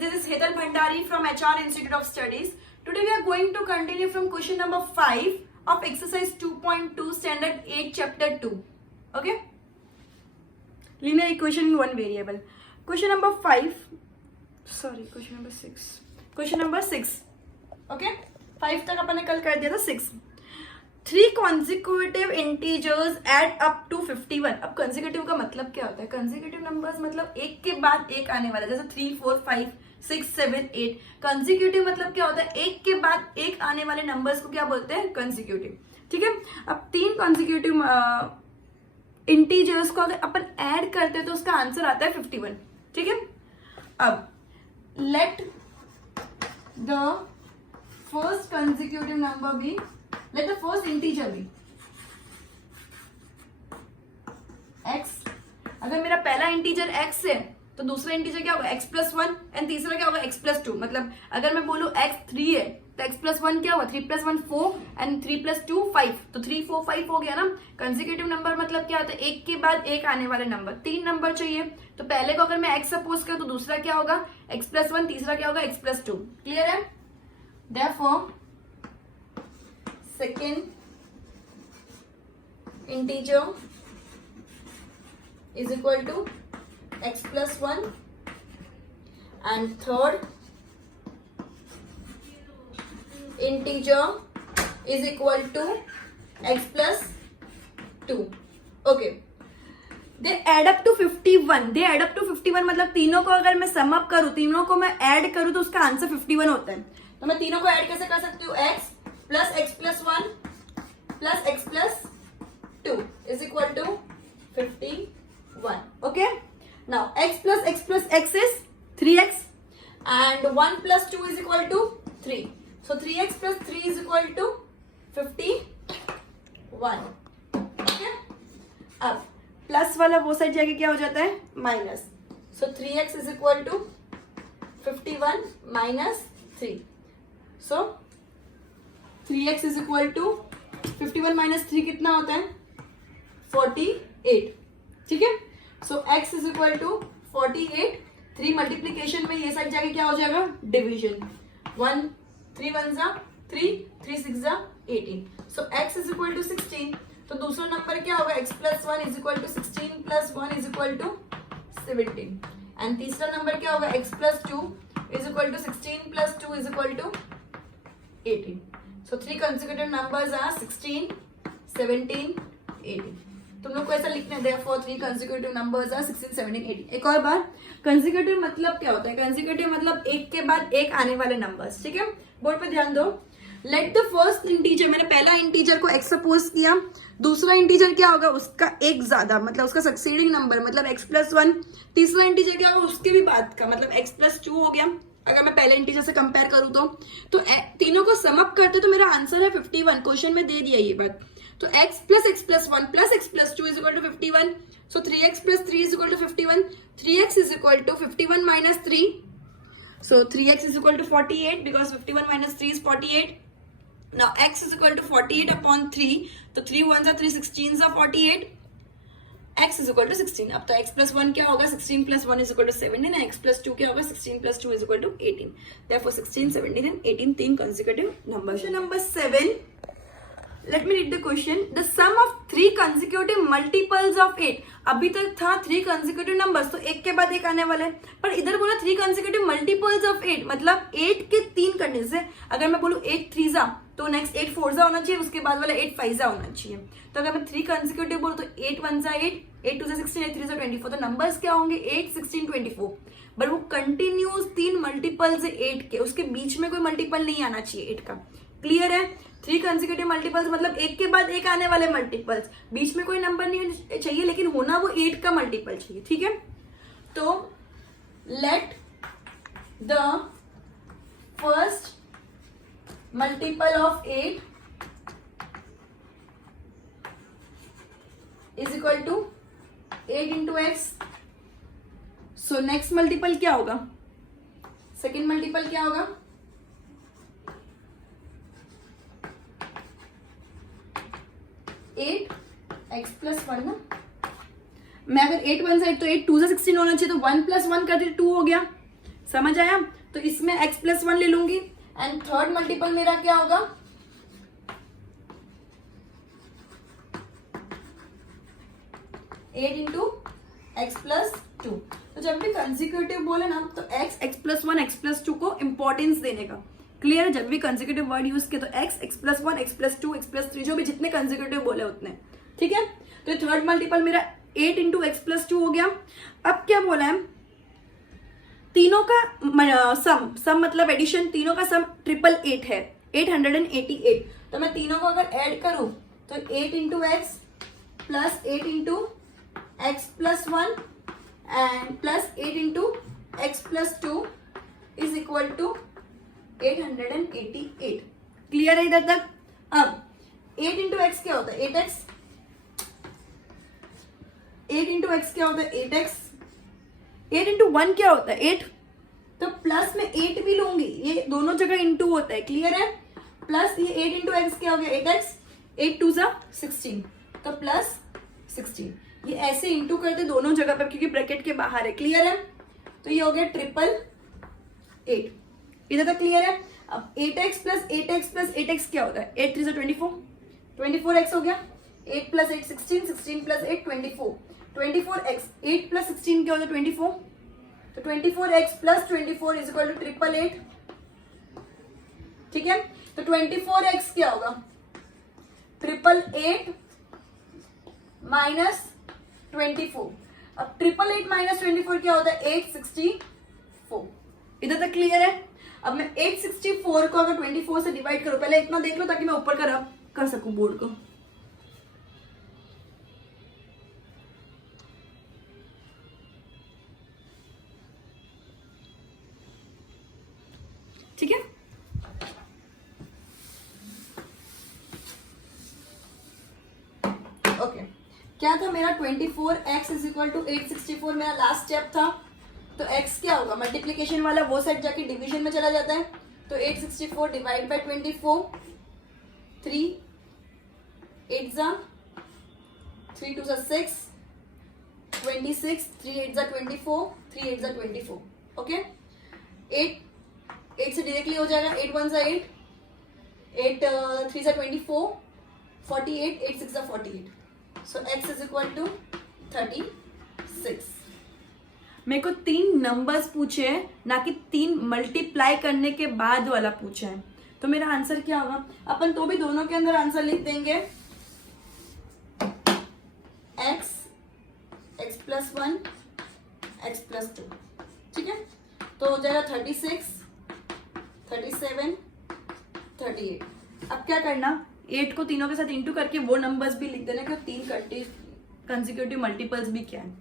This is Hetal Bhandari from HR Institute of Studies. Today we are going to continue from question number 5 of exercise 2.2 standard 8 chapter 2. Okay? Linear equation in one variable. Question number 5. Sorry, question number 6. Question number 6. Okay? 5 तक अपन ने कल कर दिया था 6. 3 consecutive integers add up to 51. अब consecutive का मतलब क्या होता है? consecutive numbers मतलब एक के बाद एक आने वाला, जैसे 3, 4, 5, 6, 7, 8. consecutive मतलब क्या होता है? एक के बाद एक आने वाले numbers को क्या बोलते हैं? consecutive. ठीक है. अब 3 consecutive integers को अगर अपन add करते हैं तो उसका आंसर आता है 51. ठीक है. अब let the first consecutive number be, let the first integer be x. अगर मेरा पहला इंटीजर x है तो दूसरा इंटीजर क्या होगा? x plus 1 एंड तीसरा क्या होगा? x plus 2. मतलब अगर मैं बोलूं x 3 है तो x plus 1 क्या होगा? 3 plus 1 4 एंड 3 plus 2 5. तो 3 4 5 हो गया ना. कंसेक्यूटिव नंबर मतलब क्या होता है? एक के बाद एक आने वाले नंबर. 3 नंबर चाहिए तो पहले को अगर मैं x सपोज करूं तो दूसरा क्या होगा? x plus 1, तीसरा क्या होगा? x plus 2. क्लियर है? Therefore second integer is equal to x plus 1 and third integer is equal to x plus 2. Okay, they add up to 51. They add up to 51 मतलब तीनों को अगर मैं सम अप करूं, तीनों को मैं ऐड करूं तो उसका आंसर 51 होता है. तो मैं तीनों को ऐड कैसे कर सकती हूँ? x plus x plus 1 plus x plus 2 is equal to 51. Okay? Now x plus x is 3x and 1 plus 2 is equal to 3. So 3x plus 3 is equal to 51. Okay? अब प्लस वाला वो side जाके क्या हो जाता है? Minus. So 3x is equal to 51 minus 3. So 3x is equal to 51 minus 3 कितना होता है? 48. ठीक है. So x is equal to 48. 3 multiplication में ये साइड जाके क्या हो जाएगा? डिवीजन. 1 3 1 जा 3 3 6 जा 18. So x is equal to 16. तो दूसरा नंबर क्या होगा? x plus 1 is equal to 16 plus 1 is equal to 17. And तीसरा नंबर क्या होगा? x plus 2 is equal to 16 plus 2 is equal to 18. So 3 consecutive numbers are 16, 17, 18. तुम लोग को ऐसा लिखना है. Therefore 3 consecutive numbers are 16, 17, 18. एक और बार, consecutive मतलब क्या होता है? consecutive मतलब एक के बाद एक आने वाले numbers. ठीक है. बोर्ड पे ध्यान दो. Let the first integer, मैंने पहला इंटीजर को x सपोज किया, दूसरा इंटीजर क्या होगा? उसका एक ज्यादा मतलब उसका सक्सीडिंग नंबर मतलब x plus 1. तीसरा इंटीजर क्या होगा? उसके भी बाद का मतलब x plus 2 हो गया अगर मैं पहले इंटीजर से कंपेयर करूं तो तीनों को सम अप करते तो मेरा आंसर है 51. क्वेश्चन में दे दिया ये बात. तो x plus 1 plus x plus 2 is equal to 51. So 3x plus 3 is equal to 51. 3x is equal to 51 minus 3. So 3x is equal to 48 because 51 minus 3 is 48. Now x is equal to 48 upon 3. तो 3 1s are 3, 16s are 48. x is equal to 16. अब तो x plus 1 क्या होगा? 16 plus 1 is equal to 17 and x plus 2 क्या होगा? 16 plus 2 is equal to 18. Therefore 16, 17 and 18 तीन consecutive numbers. Question number 7. Let me read the question. The sum of 3 consecutive multiples of 8. अभी तक था 3 consecutive numbers तो एक के बाद एक आने वाले, पर इधर बोला 3 consecutive multiples of 8 मतलब 8 के 3 करने से अगर मैं बोलूँ 8 3 जा तो नेक्स्ट 8 4 जा होना चाहिए, उसके बाद वाला 8 5 जा होना चाहिए. तो अगर मैं 3 consecutive बोलूँ तो 8 1 जा 8, 8 2 जा 16, 8 3 जा 24. तो नंबर्स क्या होंगे? 8 16 24. बट वो कंटिन्यूस 3 मल्टीपल्स है 8 के, उसके बीच में कोई मल्टीपल नहीं आना चाहिए 8 का. क्लियर है? 3 कंसेक्यूटिव मल्टीपल्स मतलब एक के बाद एक आने वाले मल्टीपल्स, बीच में कोई नंबर नहीं चाहिए लेकिन होना वो 8 का मल्टीपल चाहिए. ठीक है. तो let the first multiple of 8 is equal to 8 into x. So next multiple क्या होगा? सेकेंड मल्टीपल क्या होगा? 8 x plus 1 ना. मैं अगर 8 वन साइड तो 8 2 से 16 होना चाहिए तो 1 plus 1 करते 2 हो गया. समझ आया? तो इसमें x+1 ले लूंगी एंड थर्ड मल्टीपल मेरा क्या होगा, 8 इंटू x+2। तो जब भी कंसेक्यूटिव बोले ना तो x+1 x+2 को इंपॉर्टेंस देने का। क्लियर है? जब भी कंसेक्यूटिव वर्ड यूज किया तो x+1 x+2 x+3 जो भी जितने कंसेक्यूटिव बोले उतने, ठीक है? तो थर्ड मल्टीपल मेरा 8 इंटू x+2 हो गया। अब क्या बोला है, तीनों का सम मतलब एडिशन, तीनों का सम 888 है, 888। तो मैं तीनों को अगर ऐड करूं तो 8 into x plus 8 into x+1 and plus 8 into x+2 is equal to 888। Clear है इधर तक? अब 8 इंटू एक्स क्या होता है, 8x। 8 इंटू एक्स क्या होता है, 8x। 8 इंटू 1 क्या होता है, 8। तो प्लस में 8 भी लूंगी, ये दोनों जगह इंटू होता है। क्लियर है? प्लस ये 8 इंटू एक्स क्या हो गया, 8x। 8 2 16, तो प्लस 16। ये ऐसे इंटू करते दोनों जगह पर क्योंकि ब्रैकेट के बाहर है। क्लियर है? तो ये हो गया 888। इधर तक क्लियर है? अब 8x plus 8x plus 8x क्या होता है, 8 3 24, 24x हो गया। 8 प्लस 8 16, 16 प्लस 8 24, 24x। 8 प्लस 16 क्या होता है, 24। तो 24x plus 24 is equal to 888। ठीक है? तो 24x क्या होगा, 888 माइनस 24। अब 888 माइनस 24 क्या होता है, 864। इधर तक क्लियर है? अब मैं 864 को अगर 24 से डिवाइड करूं, पहले इतना देख लो ताकि मैं ऊपर का रब कर सकूं बोर्ड को। ठीक है? ओके, क्या था मेरा 24x इज इक्वल टू 864 मेरा लास्ट स्टेप था। तो x क्या होगा, मल्टीप्लीकेशन वाला वो साइड जाके डिवीजन में चला जाता है। तो 864 डिवाइड बाय 24, 3 8 जा 3 2 6, 26, 3 8 जा 24, 3 8 जा 24। ओके, 8 से डायरेक्टली हो जाएगा, 8 1 जा 8, 8 3 जा 24, 48, 8 6 जा 48। सो x इज इक्वल टू 36। मेरे को 3 नंबर्स पूछे हैं, ना कि 3 मल्टीप्लाई करने के बाद वाला पूछा है। तो मेरा आंसर क्या होगा, अपन तो भी दोनों के अंदर आंसर लिख देंगे, x x+1 x+2। ठीक है? तो हो जाएगा 36, 37, 38। अब क्या करना, 8 को तीनों के साथ इंटू करके वो नंबर्स भी लिख देना कि 3 कंसेक्यूटिव मल्टीपल्स भी क्या है।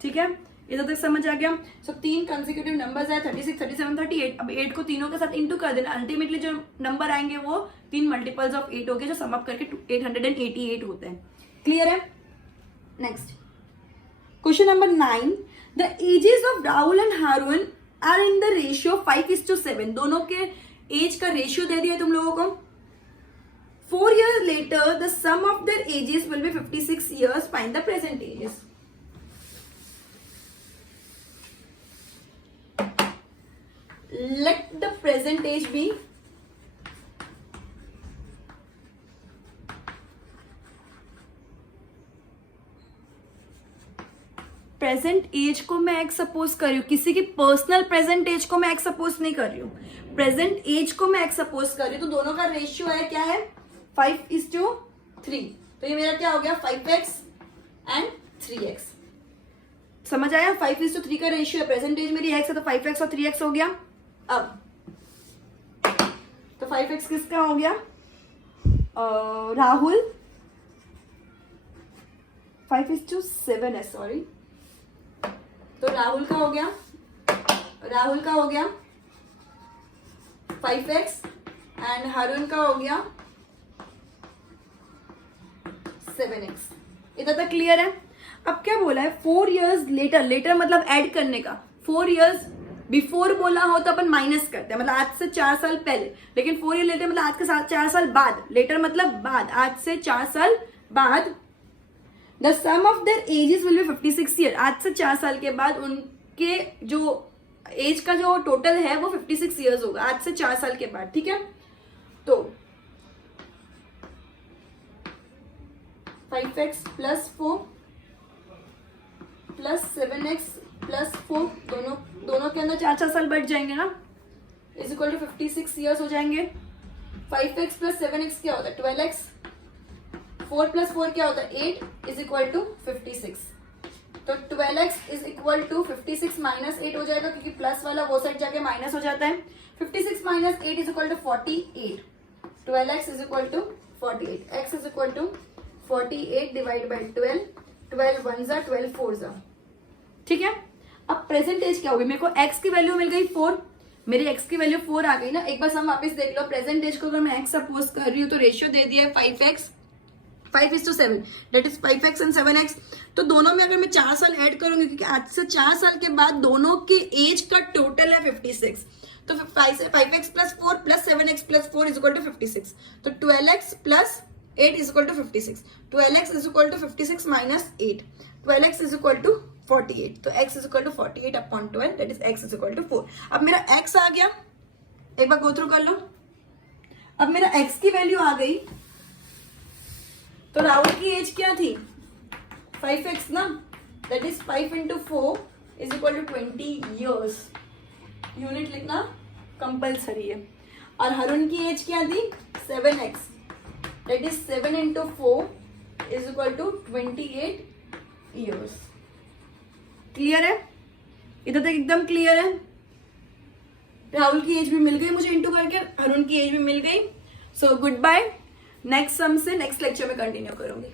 ठीक है? इधर तक समझ आ गया? सो 3 कंसेक्यूटिव नंबर्स है, 36, 37, 38। अब 8 को तीनों के साथ इंटू कर देना, अल्टीमेटली जो नंबर आएंगे वो 3 मल्टीपल्स ऑफ 8 हो गए, जो सम अप करके 888 होते हैं। क्लियर है? Next question number 9। The ages of Rahul and Haroon are in the ratio 5:7। दोनों के एज का रेशियो दे दिया तुम लोगों को। 4 years later, the sum of their ages will be 56 years. Find the present ages. Let the present age be present age को मैं x suppose कर रही हूँ, किसी की पर्सनल प्रेजेंट एज को मैं एक्स सपोज नहीं कर रही हूँ, प्रेजेंट एज को मैं एक्स सपोज कर रही हूँ। तो दोनों का रेशियो है क्या है, 5:3। तो ये मेरा क्या हो गया, 5x एंड 3x। समझ आया? 5:3 का रेशियो है, प्रेजेंट एज मेरी x है तो 5x और 3x हो गया। अब तो 5x किसका हो गया, राहुल। 5:7 है, सॉरी। तो राहुल का हो गया, 5x एंड हारून का हो गया 7x। इधर तक क्लियर है? अब क्या बोला है, 4 years लेटर मतलब ऐड करने का। 4 years बिफोर बोला हो तो अपन माइनस करते हैं, मतलब आज से 4 साल पहले। लेकिन 4 year लेटर मतलब आज के 4 साल बाद, लेटर मतलब बाद, आज से 4 साल बाद। The sum of their ages will be 56 year. आज से 4 साल के बाद उनके जो एज का जो टोटल है वो 56 ईयर्स होगा आज से 4 साल के बाद, ठीक है। तो 5x प्लस 4 प्लस 7x प्लस 4 दोनों के अंदर 4 साल बढ़ जाएंगे ना, इज इक्वल टू 56 ईयर्स हो जाएंगे। 5x प्लस 7x क्या होता है 12x, 4 प्लस 4 क्या होता है 8 इज इक्वल टू 56। तो 12x is equal to 56 minus 8 हो जाएगा, क्योंकि प्लस वाला वो साइड जाके माइनस हो जाता है। 56 minus 8 is equal to 48। 12x is equal to 48, x is equal to 48 divide by 12, 12 1 जा 12 4 जा, ठीक है। अब प्रेजेंट एज क्या होगी, मेरे को x की वैल्यू मिल गई 4, मेरी x की वैल्यू 4 आ गई ना। एक बार हम वापस देख लो, प्रेजेंट एज को अगर मैं x सपोज कर रही हूँ तो रेशियो दे दिया है 5x 5:7, that is 5x and 7x। तो दोनों में अगर मैं 4 साल ऐड करूंगी, क्योंकि आज से 4 साल के बाद दोनों के एज का टोटल है 56, तो 5x प्लस 4 प्लस 7x plus 4 is equal to 56। तो 12x plus 8 is equal to 56, 12x is equal to 56 minus 8, 12x is equal to 48। तो x is equal to 48 upon 12, that is x is equal to 4। अब मेरा x आ गया, एक बार go through कर लो। अब मेरा x की वैल्यू आ गई, तो राहुल की एज क्या थी 5x ना, that is 5 into 4 is equal to 20 years. Unit लिखना कंपल्सरी है। और हरुण की एज क्या थी 7x, that is 7 into 4 is equal to 28 years. Clear है, इधर तक एकदम क्लियर है। राहुल की एज भी मिल गई मुझे इंटू करके, हरुण की एज भी मिल गई। सो गुड बाय, नेक्स्ट सम से नेक्स्ट लेक्चर में कंटिन्यू करूंगी।